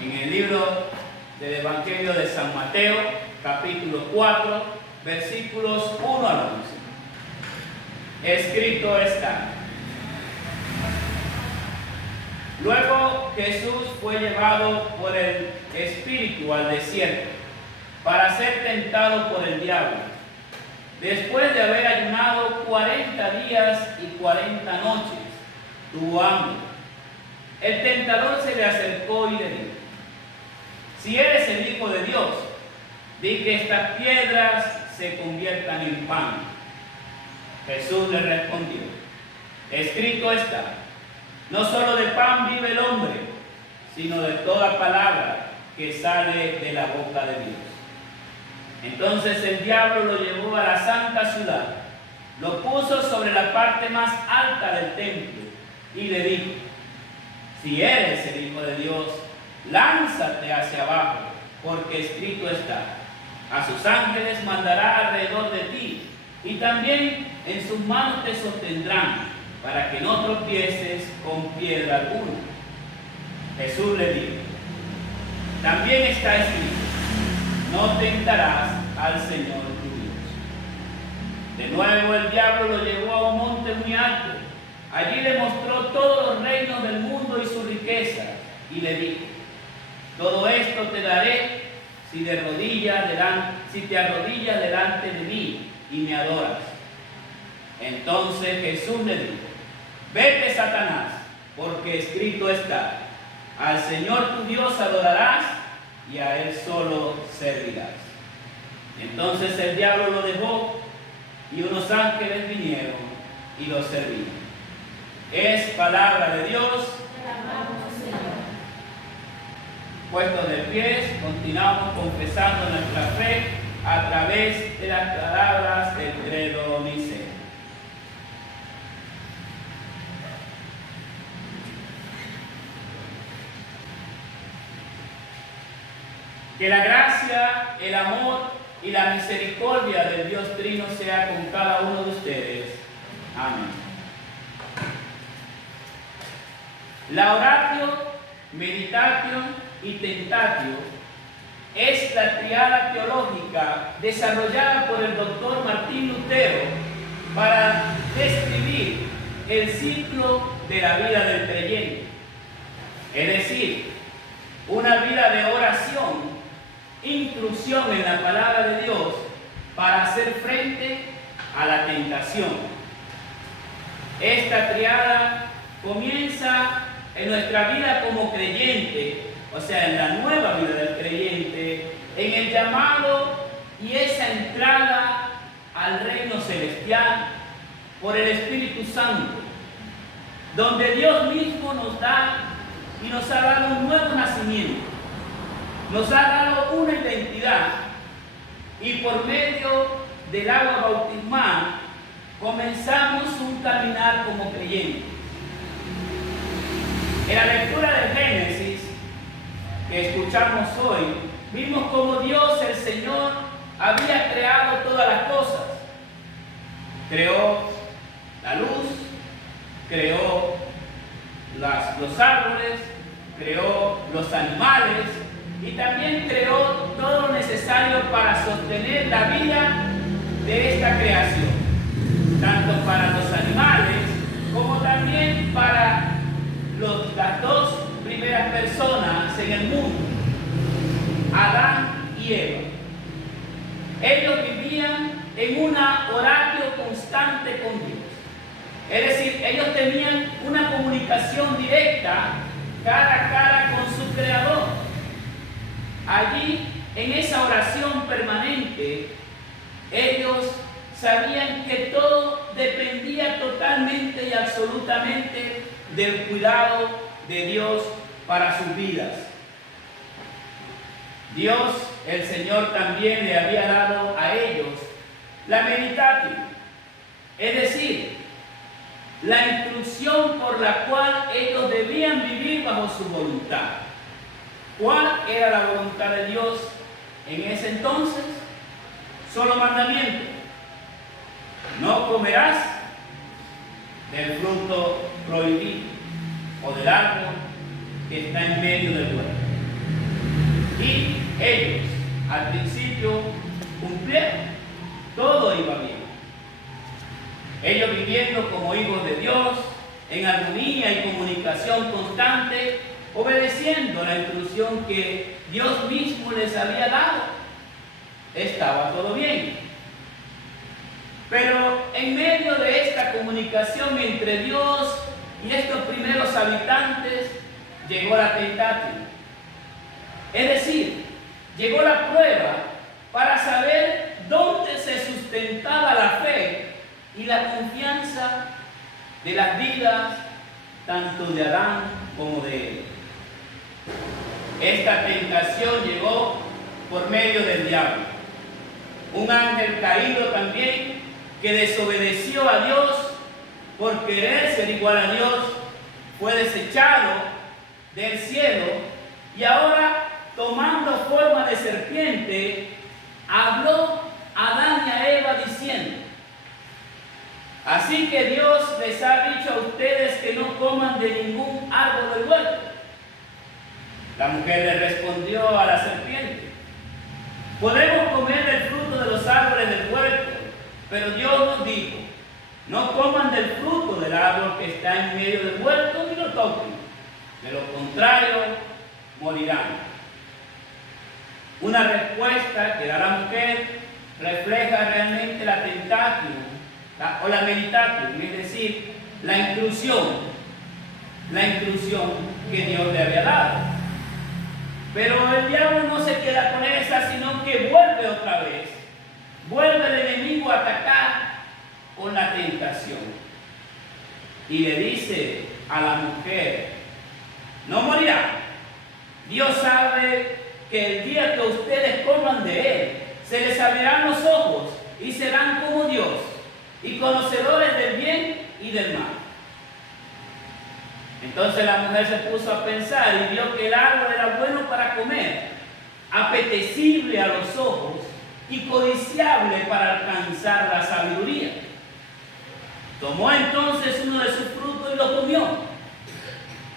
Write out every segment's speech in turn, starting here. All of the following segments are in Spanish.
en el libro del Evangelio de San Mateo, capítulo 4, versículos 1 al 11. Escrito está: Luego Jesús fue llevado por el Espíritu al desierto para ser tentado por el diablo. Después de haber ayunado 40 días y 40 noches, tuvo hambre. El tentador se le acercó y le dijo: Si eres el Hijo de Dios, di que estas piedras se conviertan en pan. Jesús le respondió: Escrito está, no solo de pan vive el hombre, sino de toda palabra que sale de la boca de Dios. Entonces el diablo lo llevó a la santa ciudad, lo puso sobre la parte más alta del templo y le dijo: Si eres el Hijo de Dios, lánzate hacia abajo, porque escrito está: A sus ángeles mandará alrededor de ti, y también en sus manos te sostendrán, para que no tropieces con piedra alguna. Jesús le dijo: También está escrito: No tentarás al Señor tu Dios. De nuevo el diablo lo llevó a un monte muy alto. Allí le mostró todos los reinos del mundo y su riqueza, y le dijo: Todo esto te daré si te arrodillas delante de mí y me adoras. Entonces Jesús le dijo: Vete, Satanás, porque escrito está: Al Señor tu Dios adorarás y a Él solo servirás. Entonces el diablo lo dejó y unos ángeles vinieron y lo servían. Es palabra de Dios. Puestos de pies, continuamos confesando nuestra fe a través de las palabras del credo niceno. Que la gracia, el amor y la misericordia del Dios Trino sea con cada uno de ustedes. Amén. La oratio, meditatio y tentatio es la triada teológica desarrollada por el doctor Martín Lutero para describir el ciclo de la vida del creyente, es decir, una vida de oración, inclusión en la palabra de Dios para hacer frente a la tentación. Esta triada comienza en nuestra vida como creyente, o sea, en la nueva vida del creyente, en el llamado y esa entrada al reino celestial por el Espíritu Santo, donde Dios mismo nos da y nos ha dado un nuevo nacimiento, nos ha dado una identidad, y por medio del agua bautismal comenzamos un caminar como creyentes. En la lectura del Génesis que escuchamos hoy, vimos cómo Dios, el Señor, había creado todas las cosas. Creó la luz, creó los árboles, creó los animales y también creó todo lo necesario para sostener la vida de esta creación, tanto para los animales como también para las dos primeras personas en el mundo, Adán y Eva. Ellos vivían en una oratio constante con Dios. Es decir, ellos tenían una comunicación directa, cara a cara con su Creador. Allí, en esa oración permanente, ellos sabían que todo dependía totalmente y absolutamente del cuidado de Dios para sus vidas. Dios, el Señor, también le había dado a ellos la meditatio, es decir, la instrucción por la cual ellos debían vivir bajo su voluntad. ¿Cuál era la voluntad de Dios en ese entonces? Solo mandamiento: no comerás del fruto prohibido o del árbol que está en medio del huerto. ellos al principio cumplieron, todo iba bien. Ellos viviendo como hijos de Dios, en armonía y comunicación constante, obedeciendo la instrucción que Dios mismo les había dado. Estaba todo bien. Pero en medio de esta comunicación entre Dios y estos primeros habitantes, llegó la tentación. Es decir, llegó la prueba para saber dónde se sustentaba la fe y la confianza de las vidas tanto de Adán como de él. Esta tentación llegó por medio del diablo, un ángel caído también que desobedeció a Dios por querer ser igual a Dios, fue desechado del cielo y ahora, tomando forma de serpiente, habló a Adán y a Eva diciendo: así que Dios les ha dicho a ustedes que no coman de ningún árbol del huerto. La mujer le respondió a la serpiente: podemos comer del fruto de los árboles del huerto, pero Dios nos dijo: no coman del fruto del árbol que está en medio del huerto ni lo toquen, de lo contrario morirán. Una respuesta que da la mujer refleja realmente la tentación o la meditación, es decir, la intrusión que Dios le había dado. Pero el diablo no se queda con esa, sino que vuelve otra vez. Vuelve el enemigo a atacar con la tentación. Y le dice a la mujer: no morirá. Dios sabe que el día que ustedes coman de él, se les abrirán los ojos y serán como Dios, y conocedores del bien y del mal. Entonces la mujer se puso a pensar y vio que el árbol era bueno para comer, apetecible a los ojos y codiciable para alcanzar la sabiduría. Tomó entonces uno de sus frutos y lo comió,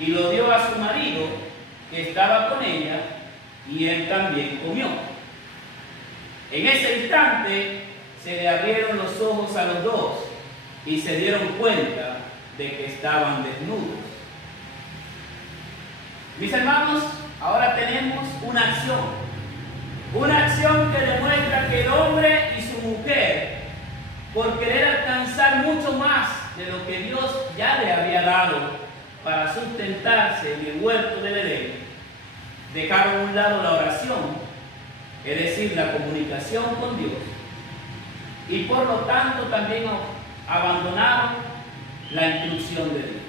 y lo dio a su marido que estaba con ella, y él también comió. En ese instante se le abrieron los ojos a los dos y se dieron cuenta de que estaban desnudos. Mis hermanos, ahora tenemos una acción que demuestra que el hombre y su mujer, por querer alcanzar mucho más de lo que Dios ya le había dado para sustentarse en el huerto del Edén, dejaron a un lado la oración, es decir, la comunicación con Dios, y por lo tanto también abandonaron la instrucción de Dios.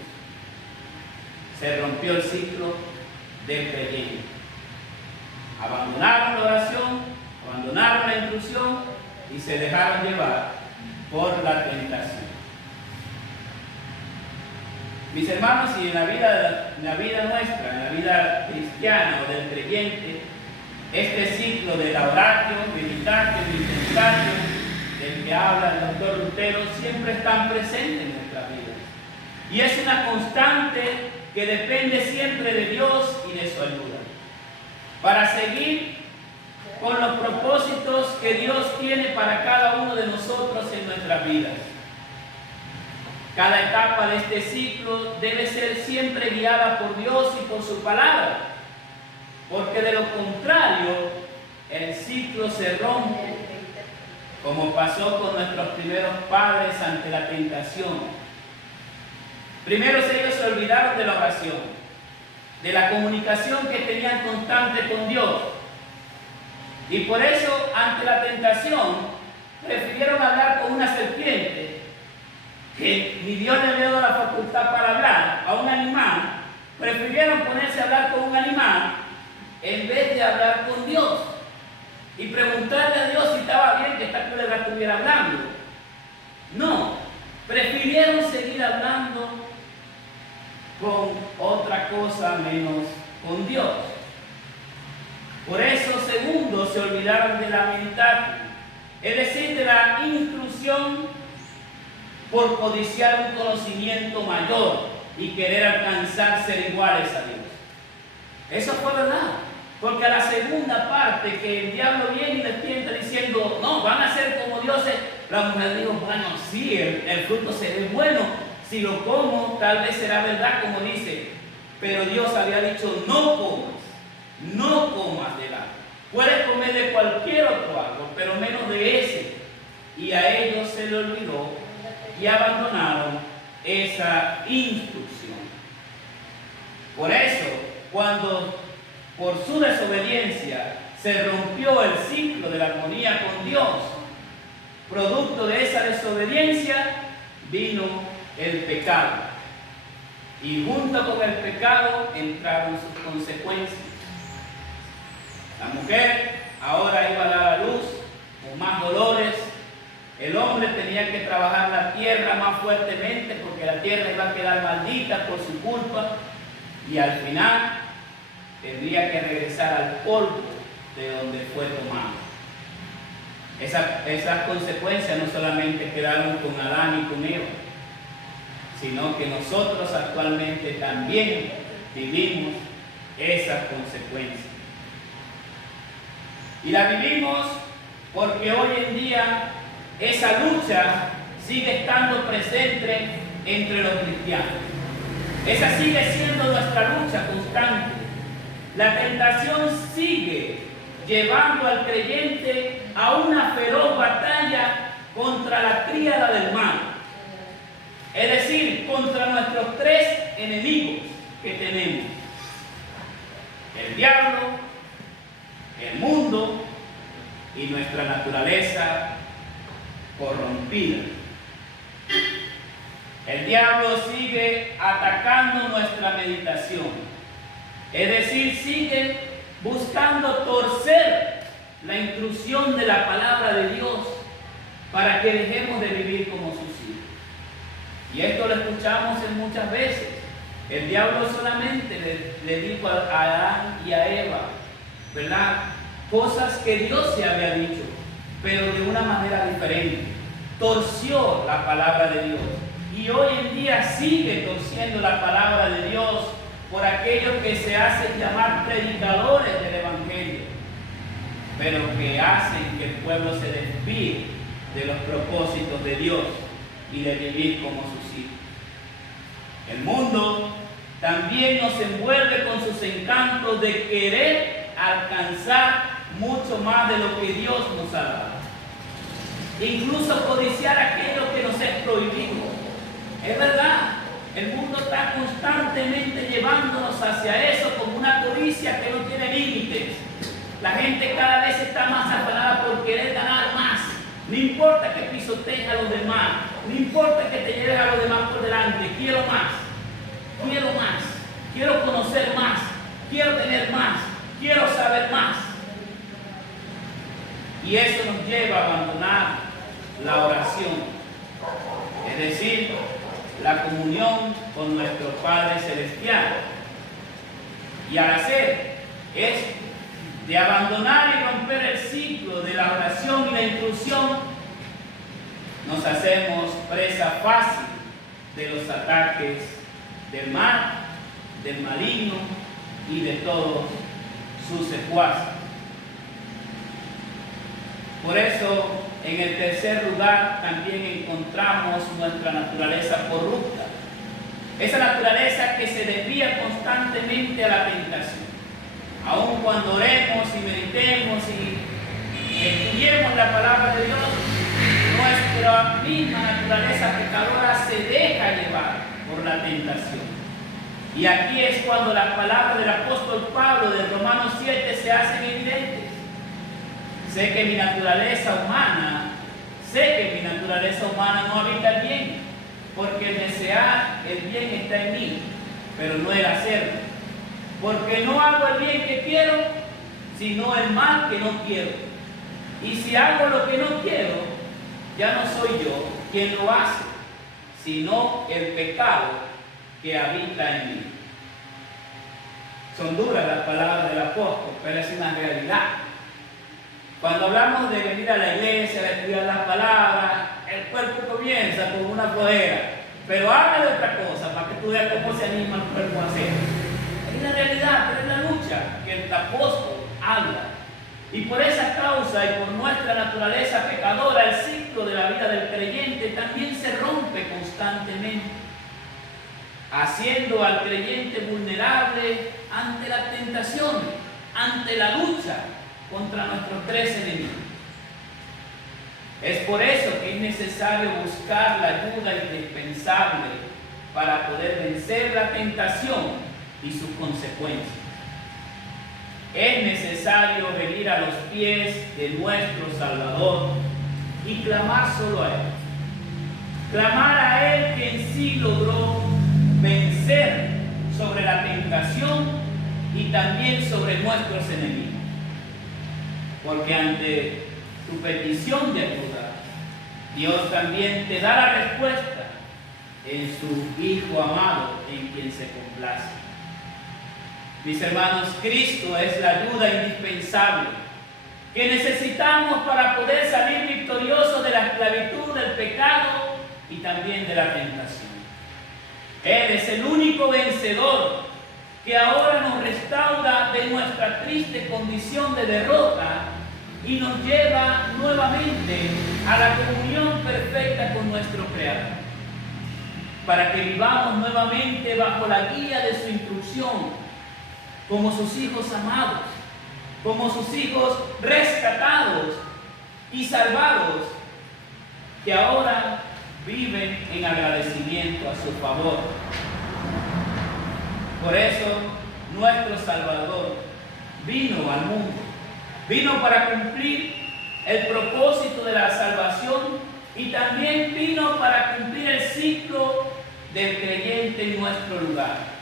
Se rompió el ciclo del creyente. Abandonaron la oración, abandonaron la instrucción y se dejaron llevar por la tentación. Mis hermanos, y en la vida nuestra, en la vida cristiana o del creyente, este ciclo de la oratio, meditatio y intentatio, del que habla el doctor Lutero, siempre están presentes en nuestras vidas. Y es una constante que depende siempre de Dios y de su ayuda, para seguir con los propósitos que Dios tiene para cada uno de nosotros en nuestras vidas. Cada etapa de este ciclo debe ser siempre guiada por Dios y por su palabra, porque de lo contrario el ciclo se rompe, como pasó con nuestros primeros padres ante la tentación. Primero ellos se olvidaron de la oración, de la comunicación que tenían constante con Dios, y por eso ante la tentación prefirieron hablar con una serpiente, que ni Dios le había dado la facultad para hablar, a un animal. Prefirieron ponerse a hablar con un animal en vez de hablar con Dios y preguntarle a Dios si estaba bien que esta culebra estuviera hablando. No, prefirieron seguir hablando con otra cosa menos con Dios. Por eso, segundo, se olvidaron de la meditación, es decir, de la instrucción, por codiciar un conocimiento mayor y querer alcanzar ser iguales a Dios. Eso fue verdad, porque a la segunda segunda parte, que el diablo viene y les tienta diciendo, no, van a ser como dioses, la mujer dijo, bueno, sí, el fruto se ve bueno, si lo como, tal vez será verdad, como dice, pero Dios había dicho, no comas del árbol. Puedes comer de cualquier otro árbol, pero menos de ese. Y a ellos se les olvidó y abandonaron esa instrucción. Por eso, cuando por su desobediencia se rompió el ciclo de la armonía con Dios, producto de esa desobediencia vino el pecado. Y junto con el pecado entraron sus consecuencias. La mujer ahora iba a dar a luz con más dolores. El hombre tenía que trabajar la tierra más fuertemente porque la tierra iba a quedar maldita por su culpa. Y al final tendría que regresar al polvo de donde fue tomado. Esas consecuencias no solamente quedaron con Adán y con Eva, sino que nosotros actualmente también vivimos esas consecuencias. Y la vivimos porque hoy en día esa lucha sigue estando presente entre los cristianos. Esa sigue siendo nuestra lucha constante. La tentación sigue llevando al creyente a una feroz batalla contra la tríada del mal. Es decir, contra nuestros tres enemigos que tenemos: el diablo, el mundo y nuestra naturaleza corrompida. El diablo sigue atacando nuestra meditación, es decir, sigue buscando torcer la instrucción de la palabra de Dios para que dejemos de vivir como sus hijos. Y esto lo escuchamos en muchas veces. El diablo solamente le dijo a Adán y a Eva, ¿verdad?, cosas que Dios se había dicho, pero de una manera diferente. Torció la palabra de Dios. Y hoy en día sigue torciendo la palabra de Dios por aquellos que se hacen llamar predicadores del Evangelio, pero que hacen que el pueblo se desvíe de los propósitos de Dios y de vivir como sus hijos. El mundo también nos envuelve con sus encantos de querer alcanzar mucho más de lo que Dios nos ha dado. Incluso codiciar aquello que nos es prohibido. Es verdad, el mundo está constantemente llevándonos hacia eso como una codicia que no tiene límites. La gente cada vez está más afanada por querer ganar más. No importa que pisotees a los demás, no importa que te lleves a los demás por delante. Quiero más, quiero conocer más, quiero tener más, quiero saber más. Y eso nos lleva a abandonar la oración, es decir, la comunión con nuestro Padre Celestial. Y al hacer esto, de abandonar y romper el ciclo de la oración y la instrucción, nos hacemos presa fácil de los ataques del mal, del maligno y de todos sus secuaces. Por eso, en el tercer lugar, también encontramos nuestra naturaleza corrupta. Esa naturaleza que se desvía constantemente a la tentación. Aun cuando oremos y meditemos y estudiemos la palabra de Dios, nuestra misma naturaleza pecadora se deja llevar por la tentación. Y aquí es cuando las palabras del apóstol Pablo de Romanos 7 se hacen evidentes. Sé que mi naturaleza humana no habita el bien, porque el desear el bien está en mí, pero no el hacerlo. Porque no hago el bien que quiero, sino el mal que no quiero. Y si hago lo que no quiero, ya no soy yo quien lo hace, sino el pecado que habita en mí. Son duras las palabras del apóstol, pero es una realidad. Cuando hablamos de venir a la iglesia, de estudiar las palabras, el cuerpo comienza con una flojera. Pero habla de otra cosa para que tú veas cómo se anima el cuerpo a hacerlo. Es la realidad, pero es la lucha que el apóstol habla. Y por esa causa y por nuestra naturaleza pecadora, el ciclo de la vida del creyente también se rompe constantemente, haciendo al creyente vulnerable ante la tentación, ante la lucha contra nuestros tres enemigos. Es por eso que es necesario buscar la ayuda indispensable para poder vencer la tentación y sus consecuencias. Es necesario venir a los pies de nuestro Salvador y clamar solo a Él. Clamar a Él que en sí logró vencer sobre la tentación y también sobre nuestros enemigos. Porque ante tu petición de ayuda, Dios también te da la respuesta en su Hijo amado, en quien se complace. Mis hermanos, Cristo es la ayuda indispensable que necesitamos para poder salir victoriosos de la esclavitud, del pecado y también de la tentación. Él es el único vencedor que ahora nos restaura de nuestra triste condición de derrota y nos lleva nuevamente a la comunión perfecta con nuestro Creador, para que vivamos nuevamente bajo la guía de su instrucción, como sus hijos amados, como sus hijos rescatados y salvados, que ahora viven en agradecimiento a su favor. Por eso nuestro Salvador vino al mundo, vino para cumplir el propósito de la salvación y también vino para cumplir el ciclo del creyente en nuestro lugar.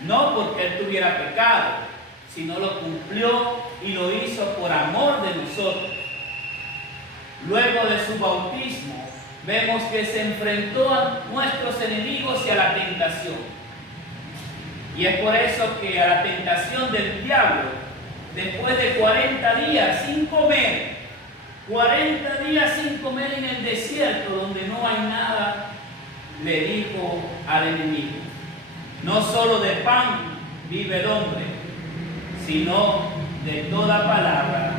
No porque Él tuviera pecado, sino lo cumplió y lo hizo por amor de nosotros. Luego de su bautismo, vemos que se enfrentó a nuestros enemigos y a la tentación. Y es por eso que a la tentación del diablo, después de 40 días sin comer, 40 días sin comer en el desierto donde no hay nada, le dijo al enemigo: no solo de pan vive el hombre, sino de toda palabra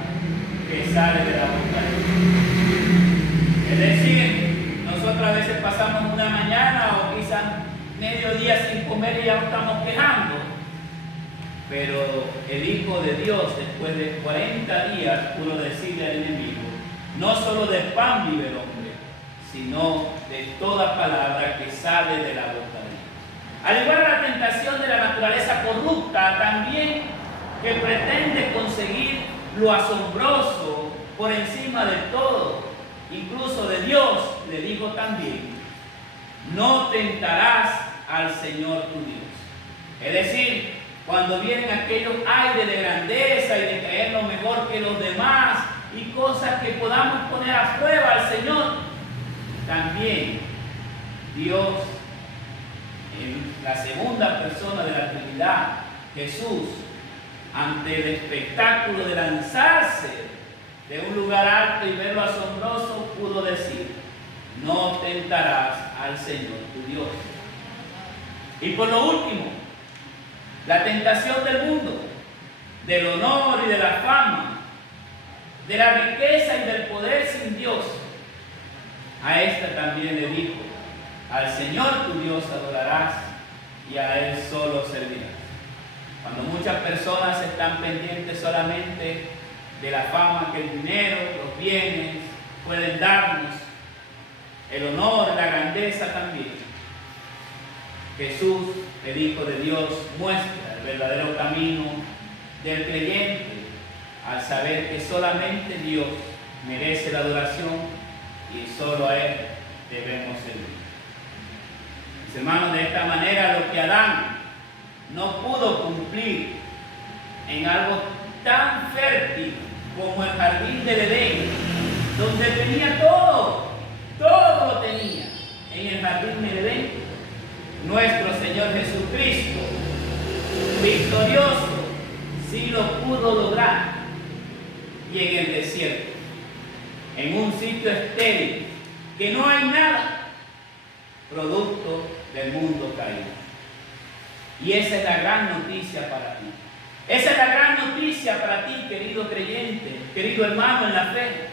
que sale de la boca de Dios. Es decir, nosotros a veces pasamos una mañana o quizás medio día sin comer y ya nos estamos quejando. Pero el Hijo de Dios, después de 40 días, pudo decirle al enemigo: no solo de pan vive el hombre, sino de toda palabra que sale de la boca de Dios. Al igual a la tentación de la naturaleza corrupta, también que pretende conseguir lo asombroso por encima de todo, incluso de Dios, le dijo también: no tentarás al Señor tu Dios. Es decir, cuando vienen aquellos aires de grandeza y de creerlo mejor que los demás y cosas que podamos poner a prueba al Señor, también Dios, en la segunda persona de la Trinidad, Jesús, ante el espectáculo de lanzarse de un lugar alto y ver lo asombroso, pudo decir: no tentarás al Señor tu Dios. Y por lo último, la tentación del mundo, del honor y de la fama, de la riqueza y del poder sin Dios. A esta también le dijo: al Señor tu Dios adorarás y a Él solo servirás. Cuando muchas personas están pendientes solamente de la fama que el dinero, los bienes pueden darnos, el honor, la grandeza también, Jesús, el Hijo de Dios, muestra el verdadero camino del creyente al saber que solamente Dios merece la adoración y solo a Él debemos servir. Mis hermanos, de esta manera lo que Adán no pudo cumplir en algo tan fértil como el jardín del Edén, donde tenía todo lo tenía en el jardín del Edén, nuestro Señor Jesucristo, victorioso, sí lo pudo lograr, y en el desierto, en un sitio estéril, que no hay nada, producto del mundo caído. Y esa es la gran noticia para ti. Esa es la gran noticia para ti, querido creyente, querido hermano en la fe,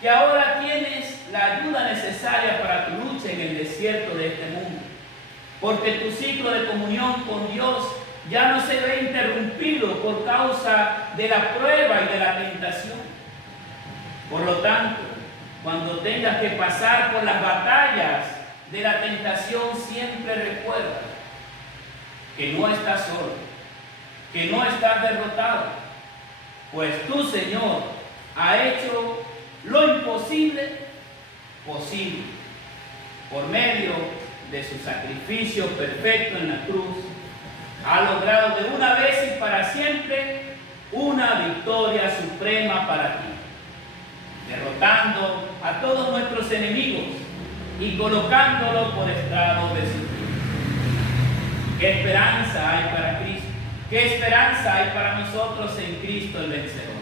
que ahora tienes la ayuda necesaria para tu lucha en el desierto de este mundo, porque tu ciclo de comunión con Dios ya no se ve interrumpido por causa de la prueba y de la tentación. Por lo tanto, cuando tengas que pasar por las batallas de la tentación, siempre recuerda que no estás solo, que no estás derrotado, pues tu Señor ha hecho lo imposible posible por medio de su sacrificio perfecto en la cruz. Ha logrado de una vez y para siempre una victoria suprema para ti, derrotando a todos nuestros enemigos y colocándolos por estrado de su cruz. ¿Qué esperanza hay para Cristo? ¿Qué esperanza hay para nosotros en Cristo el vencedor?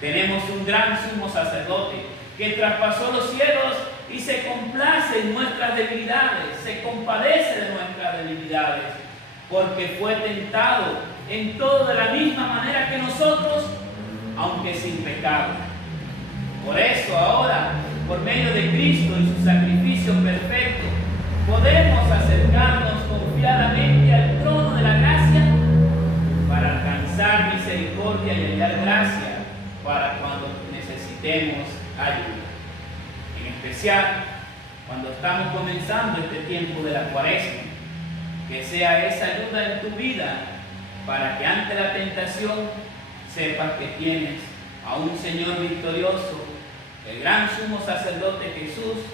Tenemos un gran sumo sacerdote que traspasó los cielos y se complace en nuestras debilidades, se compadece de nuestras debilidades, porque fue tentado en todo de la misma manera que nosotros, aunque sin pecado. Por eso ahora, por medio de Cristo y su sacrificio perfecto, podemos acercarnos confiadamente al trono de la gracia para alcanzar misericordia y hallar gracia para cuando necesitemos ayuda. En especial, cuando estamos comenzando este tiempo de la Cuaresma, que sea esa ayuda en tu vida para que ante la tentación sepas que tienes a un Señor victorioso, el gran sumo sacerdote Jesús,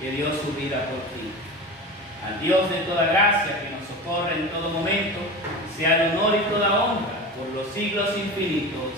que dio su vida por ti. Al Dios de toda gracia, que nos socorre en todo momento, sea el honor y toda honra por los siglos infinitos.